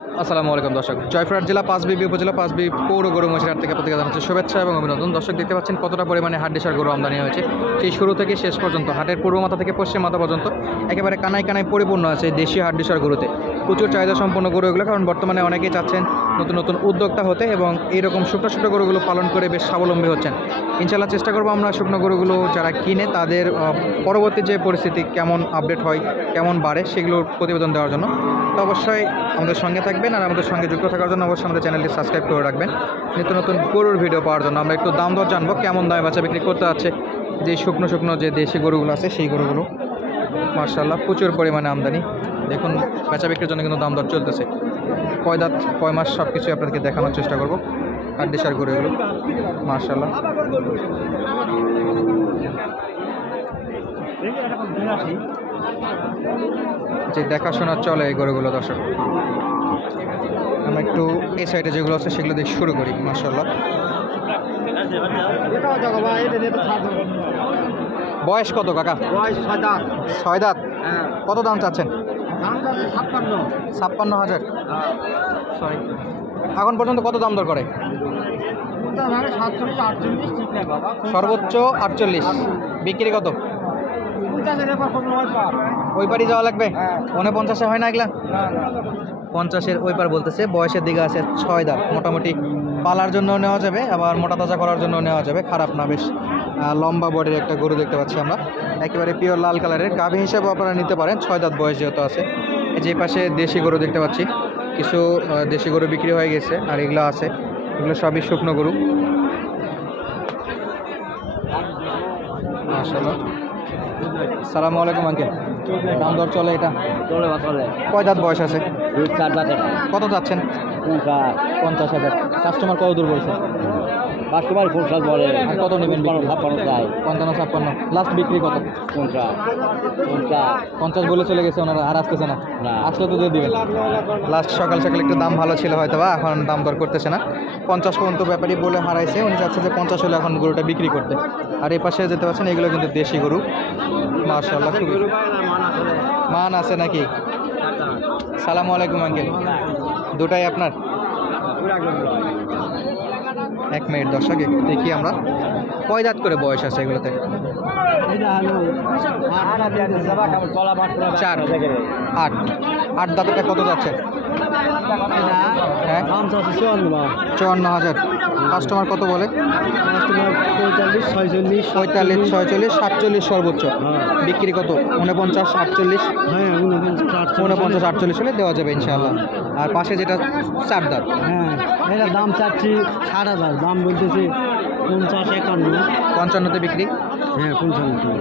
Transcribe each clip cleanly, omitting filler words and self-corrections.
আসসালামু আলাইকুম দর্শক, জয়পুরহাট জেলা পাঁচবিবি উপজেলা পাঁচবি পৌর গরু মহিষার থেকে প্রত্যেকে জানাচ্ছি শুভেচ্ছা এবং অভিনন্দন। দর্শক দেখতে পাচ্ছেন কতটা পরিমাণে হাড্ডিসার গরু আমদানি হয়েছে সেই শুরু থেকে শেষ পর্যন্ত। হাটের পূর্ব মাথা থেকে পশ্চিম মাথা পর্যন্ত একেবারে কানায় কানায় পরিপূর্ণ আছে দেশীয় হাড্ডিসার গরুতে। প্রচুর চাহিদা সম্পন্ন গরু এগুলো, কারণ বর্তমানে অনেকেই চাচ্ছেন নতুন নতুন উদ্যোক্তা হতে এবং এইরকম শুকনো শুকনো গরুগুলো পালন করে বেশ স্বাবলম্বী হচ্ছেন। ইনশাল্লাহ চেষ্টা করবো আমরা শুকনো গরুগুলো যারা কিনে তাদের পরবর্তী যে পরিস্থিতি কেমন আপডেট হয়, কেমন বাড়ে, সেগুলোর প্রতিবেদন দেওয়ার জন্য। তো অবশ্যই আমাদের সঙ্গে থাকবেন আর আমাদের সঙ্গে যুক্ত থাকার জন্য অবশ্যই আমাদের চ্যানেলটি সাবস্ক্রাইব করে রাখবেন নিত্য নতুন গরুর ভিডিও পাওয়ার জন্য। আমরা একটু দাম দর জানবো, কেমন দামে বাচ্চা বিক্রি করতে আছে যে শুকনো শুকনো যে দেশি গরুগুলো আছে সেই গরুগুলো। মার্শাল্লাহ প্রচুর পরিমাণে আমদানি, দেখুন বেচা বিক্রির জন্য কিন্তু দাম দর চলতেছে। কয় দাঁত কয় মাস সব কিছুই আপনাদেরকে দেখানোর চেষ্টা করবো। হাড্ডিসার গরুগুলো মার্শাল্লাহ যে দেখাশোনা চলে এই গরুগুলো। দর্শক আমরা একটু এই সাইডে যেগুলো আছে সেগুলো দিয়ে শুরু করি। মার্শাল্লাহ বয়স কত কাকা? বয়স 6 দাঁত। 6 দাঁত। হ্যাঁ। কত দাম চাচ্ছেন? দাম যাচ্ছে 56। 56,000। সরি, এখন পর্যন্ত কত দাম দর করে? 47 48 ঠিক নাই বাবা। সর্বোচ্চ 48, বিক্রি কত? 50 এর কোনো হয় পার। ওই পারই যাওয়া লাগবে? হ্যাঁ। 49 হয় না এগুলা? না 50-এর ওই পার বলতেছে। বয়সের দিকে আছে 6 দাঁত, মোটামুটি পালার জন্য নেওয়া যাবে, আবার মোটা তাজা করার জন্য নেওয়া যাবে। খারাপ না, বেশ লম্বা বডির একটা গরু দেখতে পাচ্ছি আমরা, একেবারে পিওর লাল কালারের। গাভী হিসাবে আপনারা নিতে পারেন, 6 দাঁত বয়স যেহেতু আছে। এই যে পাশে দেশি গরু দেখতে পাচ্ছি, কিছু দেশি গরু বিক্রি হয়ে গেছে আর এগুলো আছে, এগুলো সবই শুকনো গরু। মাশাআল্লাহ। আসসালামু আলাইকুম আঙ্কেল, দাম দর চলে এটা? চলে বা চলে। কয় দাঁত বয়স আছে? 2-4 দাঁত। কত যাচ্ছেন? 50,000। কাস্টমার কত দূর বলছে? কাস্টমার কোন সাল বলে? আর কত নেবেন? 56 চাই। 55-56। লাস্ট বিক্রি কত? 50 বলে চলে গেছে ওনারা, আর আসতেছে না? না। আসলে তো দিয়ে দিবেন। লাস্ট সকাল সকাল একটু দাম ভালো ছিল হয়তো বা, এখন দাম দর করতেছে না। 50 পর্যন্ত ব্যাপারী বলে হারাইছে, উনি চাচ্ছে যে 50 হলে এখন গরুটা বিক্রি করতে। আর এই পাশে যেতে পারছেন, এগুলো কিন্তু দেশি গরু। মাশাআল্লাহ খুবই মান আছে নাকি? সালামু আলাইকুম আঙ্কেল, দুটাই আপনার? এক মিনিট দর্শক, দেখি আমরা কয় দাঁত করে বয়স আছে এগুলোতে? 4, 8। 8 দাঁতটা কত যাচ্ছে? হ্যাঁ 54,000। কাস্টমার কত বলে? 45 46। 45 46 47 সর্বোচ্চ। বিক্রি কত? 49 48? হ্যাঁ 49 48 হলে দেওয়া যাবে ইনশাআল্লাহ। আর পাশে যেটা 4 দাঁত, হ্যাঁ এটা দাম চাচ্ছি 60,000, দাম বলতেছি 50 51। 55-তে বিক্রি? হ্যাঁ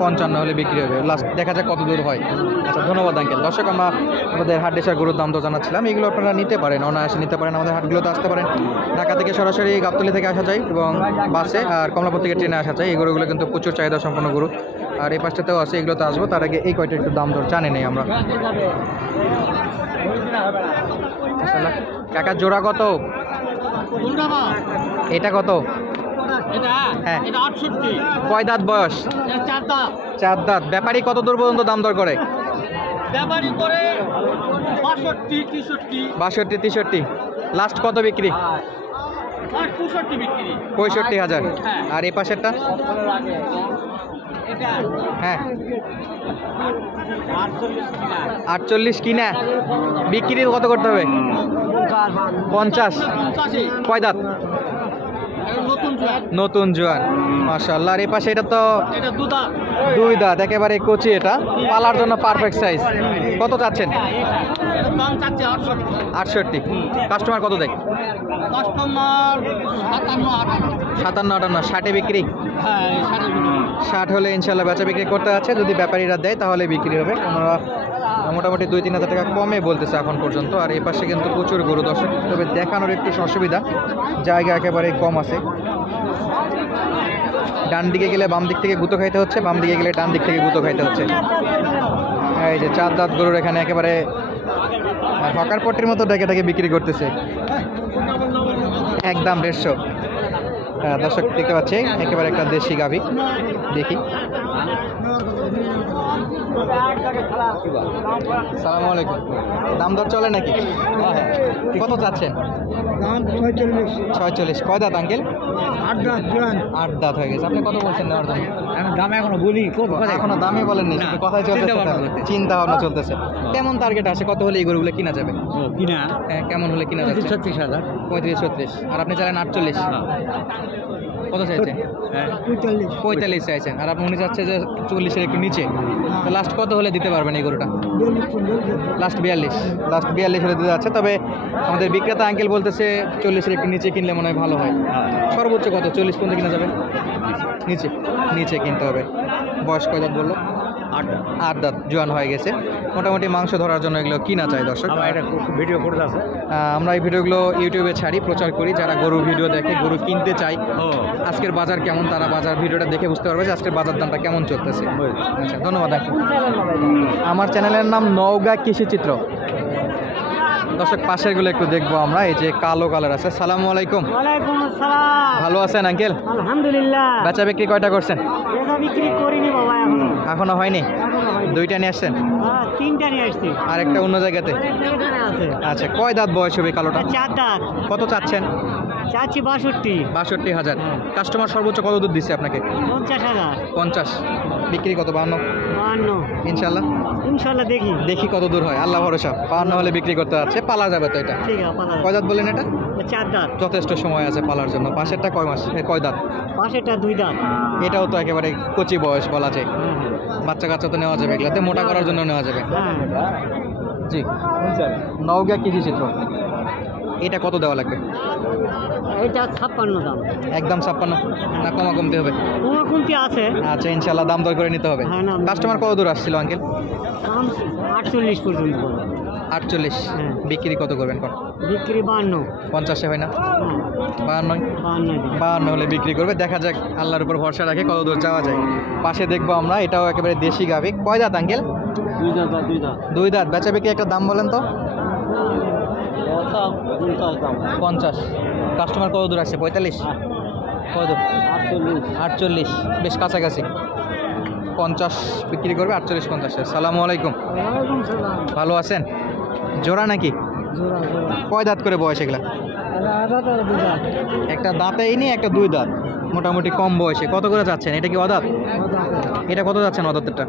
55 হলে বিক্রি হবে। লাস্ট দেখা যাক কত দূর হয়। আচ্ছা ধন্যবাদ আঙ্কেল। দর্শক আমরা আমাদের হাড্ডিসার গরুর দাম তো জানাচ্ছিলাম, এগুলো আপনারা নিতে পারেন, অনায়াসে নিতে পারেন, আমাদের হাটগুলোতে আসতে পারেন। ঢাকা থেকে সরাসরি গাবতলী থেকে আসা যায় এবং বাসে আর কমলাপুর থেকে ট্রেনে আসা যায়। এই গরুগুলো কিন্তু প্রচুর চাহিদা সম্পন্ন গরু। আর এই পাশটাতেও আছে, এগুলোতে আসবো। তার আগে এই কয়টা একটু দাম দর জানি নেই আমরা। কাকা জোড়া কত? এটা কত? হ্যাঁ। কয় দাঁত বয়স? 4 দাঁত। ব্যাপারী কত দূর পর্যন্ত দাম দর করে? 62 63। লাস্ট কত বিক্রি? 65,000। আর এই পাশেরটা? হ্যাঁ 48 কিনা, বিক্রি কত করতে হবে? 50। কয় দাঁত? নতুন জোয়ান। মাশাআল্লাহ। আর এই পাশে এটা তো 2 দাঁত, একেবারে কচি। এটা পালার জন্য পারফেক্ট সাইজ। কত চাচ্ছেন? 68। কাস্টমার কত দেয়? 57 58। 60-এ বিক্রি? 60 হলে ইনশাল্লাহ বেচা বিক্রি করতে আছে। যদি ব্যাপারীরা দেয় তাহলে বিক্রি হবে। ওনারা মোটামুটি 2-3 হাজার টাকা কমে বলতেছে এখন পর্যন্ত। আর এই পাশে কিন্তু প্রচুর গরু দর্শক, তবে দেখানোর একটু অসুবিধা, জায়গা একেবারে কম আছে। ডান দিকে গেলে বাম দিক থেকে গুঁতো খাইতে হচ্ছে, বাম দিকে গেলে ডান দিক থেকে গুঁতো খাইতে হচ্ছে। এই যে 4 দাঁত গরুর এখানে একেবারে হকার পট্টির মতো ডেকে ডেকে বিক্রি করতেছে, একদম 150। দর্শক দেখতে পাচ্ছি একেবারে একটা দেশি গাভী। দেখি সালামু আলাইকুম। দাম দর চলে নাকি? কত চাচ্ছেন? দাম 46। 46। কয় দাঁত আঙ্কেল? 8 দাঁত জোয়ান। 8 দাঁত হয়ে গেছে। আপনি কত বলছেন নেওয়ার জন্য? আমি দাম এখনো বলি এখনো দামই বলেননি, শুধু কথাই চলতেছে, চিন্তা ভাবনা চলতেছে। কেমন টার্গেট আছে, কত হলে এই গরুগুলো কিনা যাবে? কিনা হ্যাঁ, কেমন হলে কিনা যাবে? 36,000। 35-36। আর আপনি চাইলেন 48। কত চাইছেন? 45। 45 চাইছেন, আর আপনি উনি চাচ্ছে যে 40-এর একটু নিচে। তো লাস্ট কত হলে দিতে পারবেন এই গরুটা? লাস্ট 42। লাস্ট 42 হলে দিতে যাচ্ছে। তবে আমাদের বিক্রেতা আঙ্কেল বলতেছে 40-এর একটু নিচে কিনলে মনে হয় ভালো হয়। সর্বোচ্চ কত? 40 পর্যন্ত কিনা যাবে? নিচে নিচে কিনতে হবে। বয়স কয় দাঁত বললো? 8 দাঁত জোয়ান হয়ে গেছে। মোটামুটি মাংস ধরার জন্য এগুলো কিনা চাই দর্শক। ভিডিও করে আছে। আমরা এই ভিডিওগুলো ইউটিউবে ছাড়ি, প্রচার করি। যারা গরু ভিডিও দেখে, গরু কিনতে চাই, আজকের বাজার কেমন, তারা বাজার ভিডিওটা দেখে বুঝতে পারবে যে আজকের বাজার দামটা কেমন চলতেছে। আচ্ছা, ধন্যবাদ। আমার চ্যানেলের নাম নওগাঁ কৃষিচিত্র। দর্শক, পাশেরগুলো একটু দেখবো আমরা। এই যে কালো কালার আছে। সালামু আলাইকুম। ওয়ালাইকুম আসসালাম। ভালো আছেন আঙ্কেল? আলহামদুলিল্লাহ। বেচা বিক্রি কয়টা করছেন? এটা বিক্রি করিনি বাবা এখনো। এখনো হয়নি? দুইটা নিয়ে আসছেন? হ্যাঁ, 3টা নিয়ে আসছি। আর একটা অন্য জায়গাতে? এখানে আছে। আচ্ছা, কয় দাঁত বয়স হবে কালোটা? 4 দাঁত। কত চাচ্ছেন? চাচ্ছি 62। 62,000। কাস্টমার সর্বোচ্চ কত দুধ দিচ্ছে আপনাকে? 50,000। 50। বিক্রি কত? 52? 52। ইনশাল্লাহ ইনশাল্লাহ দেখি। দেখি কত দূর হয়, আল্লাহ ভরসা। 52 হলে বিক্রি করতে যাচ্ছে, পালা যাবে তো এটা। ঠিক আছে, পাতা। কয় দাঁত বললেন এটা? 4 দাঁত। যথেষ্ট সময় আছে পালার জন্য। পাশেরটা কয় মাস, কয় দাঁত? পাশেরটা 2 দাঁত। এটাও তো একেবারে কচি বয়স বলা যায়। বাচ্চা কাচ্চা তো নেওয়া যাবে, এগুলাতে মোটা করার জন্য নেওয়া যাবে। হ্যাঁ। জি, নওগাঁ কৃষিচিত্র। এটা কত দেওয়া লাগবে? এটা 56 দাম। একদম 56 না কমা কমতে হবে? তোমার কোনটি আছে? আচ্ছা, ইনশাল্লাহ দাম দর করে নিতে হবে। হ্যাঁ, না। কাস্টমার কত দূর আসছিল আঙ্কেল? দাম 48 পর্যন্ত বলো। 48। হ্যাঁ। বিক্রি কত করবেন? বিক্রি 52। 50 হয় না? হ্যাঁ, 52। 52 দিন। 52 হলে বিক্রি করবে। দেখা যাক, আল্লাহর উপর ভরসা রাখে কত দূর যাওয়া যায়। পাশে দেখবো আমরা, এটাও একেবারে দেশি গাভী। কয় দাঁত আঙ্কেল? 2 দাঁত। 2 দাঁত। 2 দাঁত। বেচা বিক্রি একটা দাম বলেন তো? এটা 50 দাম। 50। কাস্টমার কত দূর আসছে? 45? কত দূর? 48। 48। বেশ কাছাকাছি। 50 বিক্রি করবে, 48-50। সালামু আলাইকুম। ওয়ালাইকুম সালাম। ভালো আছেন? জোড়া নাকি? জোড়া জোড়া। কয় দাঁত করে বয়স এগুলা? এটা 2 দাঁত। একটা দাঁতেই নেই, একটা 2 দাঁত। মোটামুটি কম বয়সে। কত করে যাচ্ছেন? এটা কি অদাঁত? এটা কত যাচ্ছেন অদাঁতেরটা?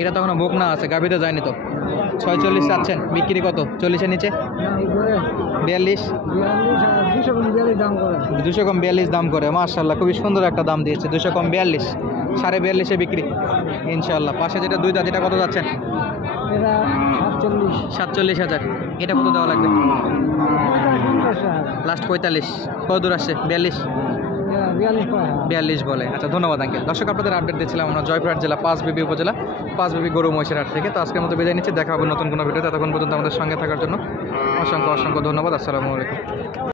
এটা তো এখনো বোক না আছে, গাভীতে যায়নি তো। 46 চাচ্ছেন। বিক্রি কত? 40-এর নিচে? 42? 200 কম 42 দাম করে। মাশাআল্লাহ, খুবই সুন্দর একটা দাম দিয়েছে। 200 কম 42, 42.5-এ বিক্রি ইনশাআল্লাহ। পাশে যেটা 2 দাঁত, এটা কত যাচ্ছেন? 47,000। এটা কত দেওয়া লাগবে? লাস্ট 45। কত দূর আসছে? 42? 42 বলে। আচ্ছা, ধন্যবাদ আঙ্কেল। দর্শক, আপনাদের আপডেট দিচ্ছিলাম আমরা জয়পুরহাট জেলা পাঁচবিবি উপজেলা পাঁচবিবি গরু মহিষের হাট থেকে। তো আজকের মতো বিদায় নিচ্ছি। দেখা হবে নতুন কোনো ভিডিও। ততক্ষণ পর্যন্ত আমাদের সঙ্গে থাকার জন্য অসংখ্য অসংখ্য ধন্যবাদ। আসসালামু আলাইকুম।